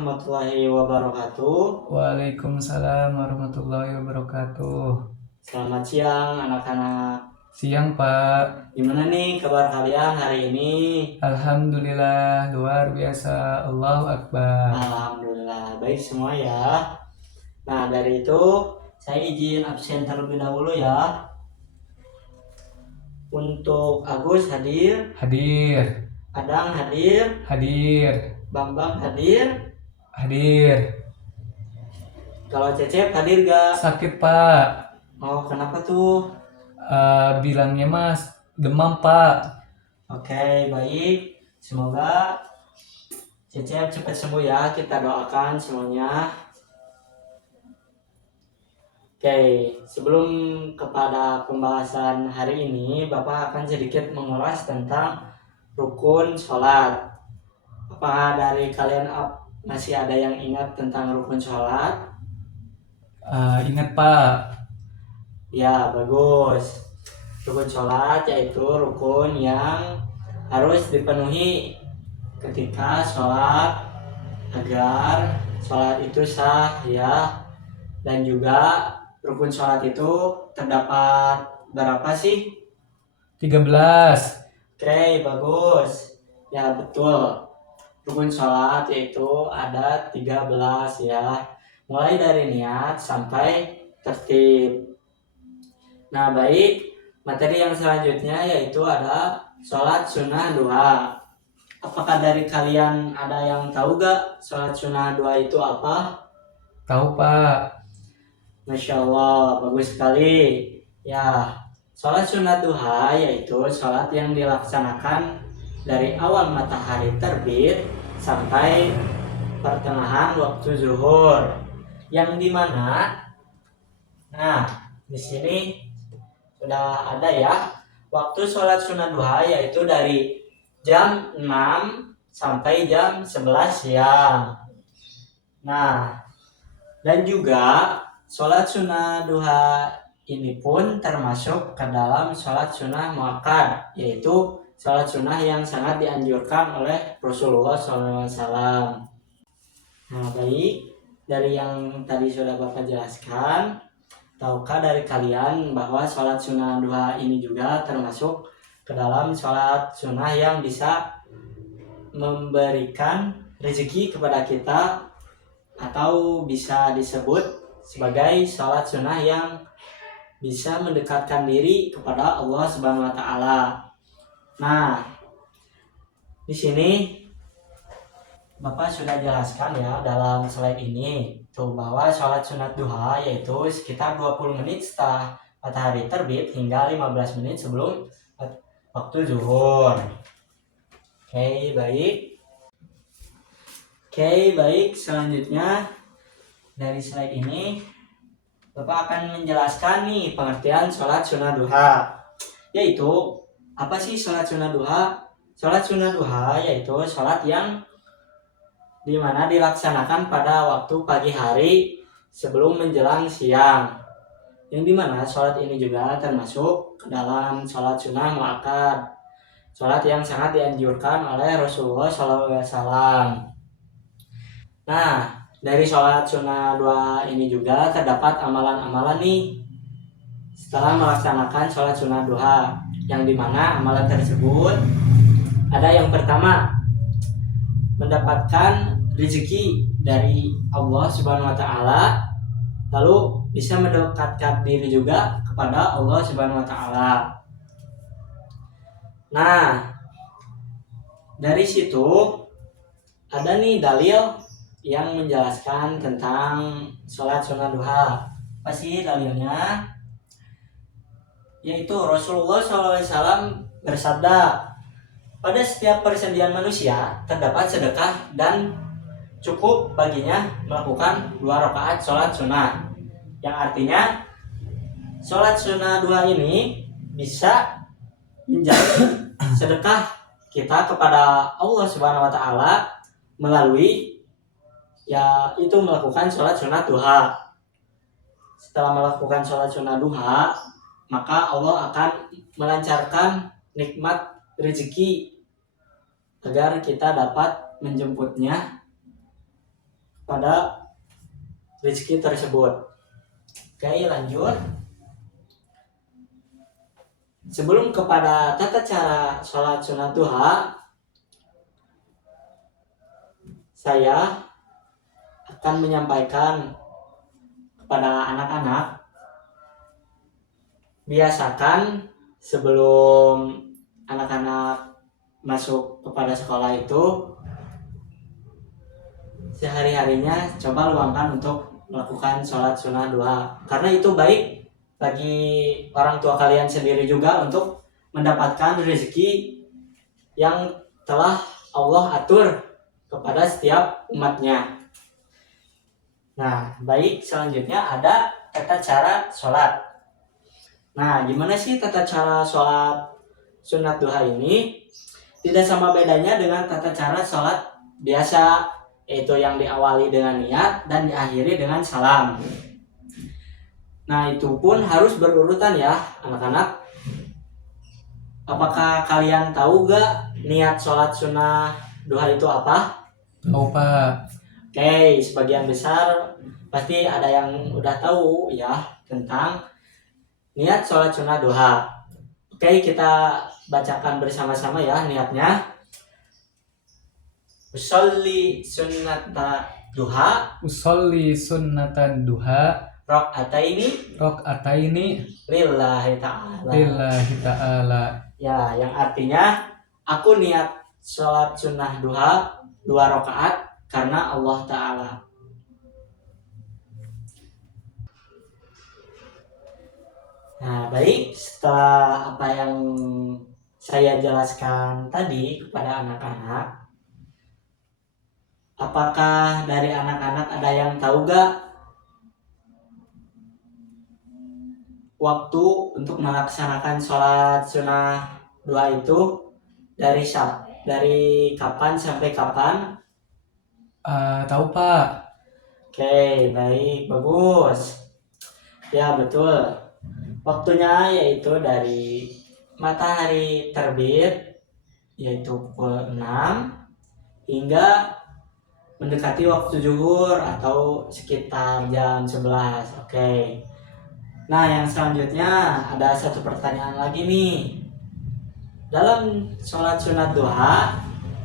warahmatullahi wabarakatuh. Waalaikumsalam warahmatullahi wabarakatuh. Selamat siang anak-anak. Siang, Pak. Gimana nih kabar kalian hari ini? Alhamdulillah, luar biasa. Allahu Akbar. Alhamdulillah baik semua ya. Nah dari itu saya izin absen terlebih dahulu ya. Untuk Agus hadir, Hadir, Adang hadir, hadir, Bambang hadir. hadir. Kalau Cecep hadir gak? Sakit, Pak. Oh kenapa tuh? Bilangnya mas, demam, Pak. Oke baik. Semoga Cecep cepat sembuh ya. Kita doakan semuanya. Oke, sebelum kepada pembahasan hari ini, Bapak akan sedikit mengulas tentang rukun sholat. Apakah dari kalian masih ada yang ingat tentang rukun sholat? Ingat, Pak. Ya, bagus. Rukun sholat yaitu rukun yang harus dipenuhi ketika sholat agar sholat itu sah ya. Dan juga rukun sholat itu terdapat berapa sih? 13. Oke, bagus. Ya, betul. Rukun sholat yaitu ada 13 ya. Mulai dari niat sampai tertib. Nah, baik. Materi yang selanjutnya yaitu ada sholat sunnah duha. Apakah dari kalian ada yang tahu gak sholat sunnah duha itu apa? Tahu, Pak. Masya Allah, bagus sekali. Ya, sholat sunat duha yaitu sholat yang dilaksanakan dari awal matahari terbit sampai pertengahan waktu zuhur. Yang dimana, nah di sini sudah ada ya, waktu sholat sunat duha yaitu dari jam 6 sampai jam 11 siang. Nah, dan juga sholat sunnah duha ini pun termasuk ke dalam sholat sunnah muakkad, yaitu sholat sunnah yang sangat dianjurkan oleh Rasulullah SAW. Nah baik, dari yang tadi sudah Bapak jelaskan, tahukah dari kalian bahwa sholat sunnah duha ini juga termasuk ke dalam sholat sunnah yang bisa memberikan rezeki kepada kita, atau bisa disebut sebagai sholat sunnah yang bisa mendekatkan diri kepada Allah Subhanahu wa taala. Nah, di sini Bapak sudah jelaskan ya dalam slide ini tuh bahwa sholat sunat duha yaitu sekitar 20 menit setelah matahari terbit hingga 15 menit sebelum waktu zuhur. Oke, baik. Selanjutnya dari slide ini Bapak akan menjelaskan nih pengertian sholat sunnah duha. Yaitu apa sih sholat sunnah duha? Sholat sunnah duha yaitu sholat yang dimana dilaksanakan pada waktu pagi hari sebelum menjelang siang. Yang dimana sholat ini juga termasuk ke dalam sholat sunnah muakkad, sholat yang sangat dianjurkan oleh Rasulullah SAW. Nah, dari sholat sunnah duha ini juga terdapat amalan-amalan nih setelah melaksanakan sholat sunnah duha, yang dimana amalan tersebut ada yang pertama, mendapatkan rezeki dari Allah Subhanahu wa taala, lalu bisa mendekatkan diri juga kepada Allah Subhanahu wa taala. Nah, dari situ ada nih dalil yang menjelaskan tentang sholat sunnah duha. Apa sih dalilnya? Yaitu Rasulullah SAW bersabda, pada setiap persendian manusia terdapat sedekah dan cukup baginya melakukan 2 rakaat sholat sunnah. Yang artinya sholat sunnah duha ini bisa menjadi sedekah kita kepada Allah Subhanahu wa taala melalui yaitu melakukan sholat sunnah duha. Setelah melakukan sholat sunnah duha, maka Allah akan melancarkan nikmat rezeki agar kita dapat menjemputnya pada rezeki tersebut. Oke, lanjut. Sebelum kepada tata cara sholat sunat duha, saya akan menyampaikan kepada anak-anak, biasakan sebelum anak-anak masuk kepada sekolah itu, sehari-harinya coba luangkan untuk melakukan sholat sunat duha, karena itu baik bagi orang tua kalian sendiri juga untuk mendapatkan rezeki yang telah Allah atur kepada setiap umatnya. Nah, baik, selanjutnya ada tata cara sholat. Nah, gimana sih tata cara sholat sunat duha ini? Tidak sama bedanya dengan tata cara sholat biasa, yaitu yang diawali dengan niat dan diakhiri dengan salam. Nah, itu pun harus berurutan ya, anak-anak. Apakah kalian tahu gak niat sholat sunnah duha itu apa? Tahu Pak. Oke, sebagian besar pasti ada yang udah tahu ya tentang niat sholat sunnah duha. Oke, kita bacakan bersama-sama ya niatnya. Usolli sunnata duha, Usolli sunnatan duha rakaataini lillahi ta'ala. lillahi ta'ala. Ya, yang artinya aku niat sholat sunnah duha 2 rakaat karena Allah Ta'ala. Nah, baik, setelah apa yang saya jelaskan tadi kepada anak-anak, apakah dari anak-anak ada yang tahu gak waktu untuk melaksanakan sholat sunnah duha itu dari kapan sampai kapan? Tahu Pak. Oke, baik, bagus. Ya, betul. Waktunya yaitu dari matahari terbit, yaitu pukul 6, hingga mendekati waktu zuhur atau sekitar jam 11. Oke. Nah, yang selanjutnya ada satu pertanyaan lagi nih. Dalam sholat sunat duha,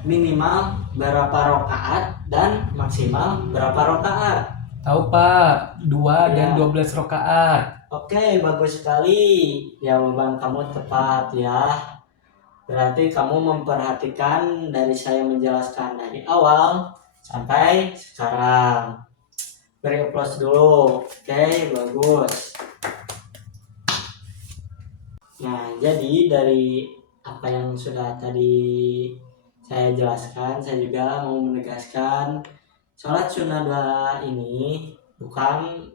minimal berapa rakaat dan maksimal berapa rakaat? Tahu Pak. 2 dan Ya. 12 rakaat. Oke, bagus sekali. Jawaban kamu tepat ya. Berarti kamu memperhatikan dari saya menjelaskan dari awal sampai sekarang. Beri aplaus dulu. Oke, bagus. Nah, jadi dari apa yang sudah tadi saya jelaskan, saya juga mau menegaskan sholat sunnah duha ini bukan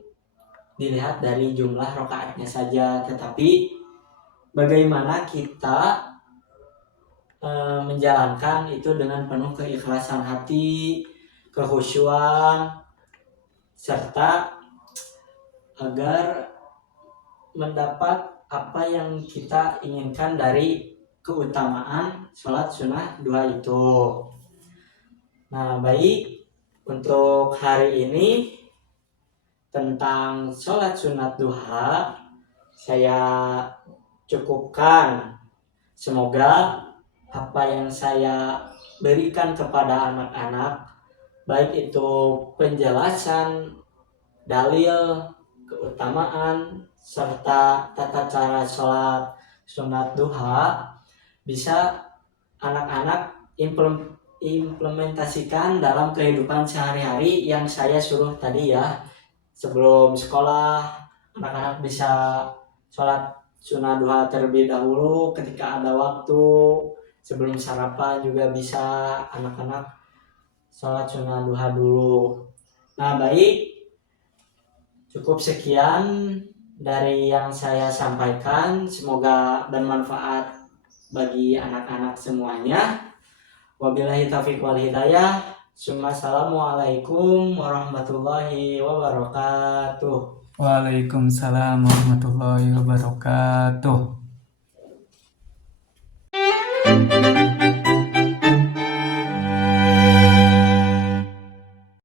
dilihat dari jumlah rakaatnya saja, tetapi bagaimana kita menjalankan itu dengan penuh keikhlasan hati, kekhusyuan, serta agar mendapat apa yang kita inginkan dari keutamaan sholat sunnah duha itu. Nah, baik, untuk hari ini tentang sholat sunat duha saya cukupkan. Semoga apa yang saya berikan kepada anak-anak, baik itu penjelasan, dalil, keutamaan, serta tata cara sholat sunat duha, bisa anak-anak implementasikan dalam kehidupan sehari-hari yang saya suruh tadi ya. Sebelum sekolah, anak-anak bisa sholat sunat duha terlebih dahulu ketika ada waktu. Sebelum sarapan juga bisa anak-anak sholat sunat duha dulu. Nah, baik, cukup sekian dari yang saya sampaikan. Semoga bermanfaat bagi anak-anak semuanya. Wabillahi taufiq wal hidayah. Assalamualaikum warahmatullahi wabarakatuh. Waalaikumsalam warahmatullahi wabarakatuh.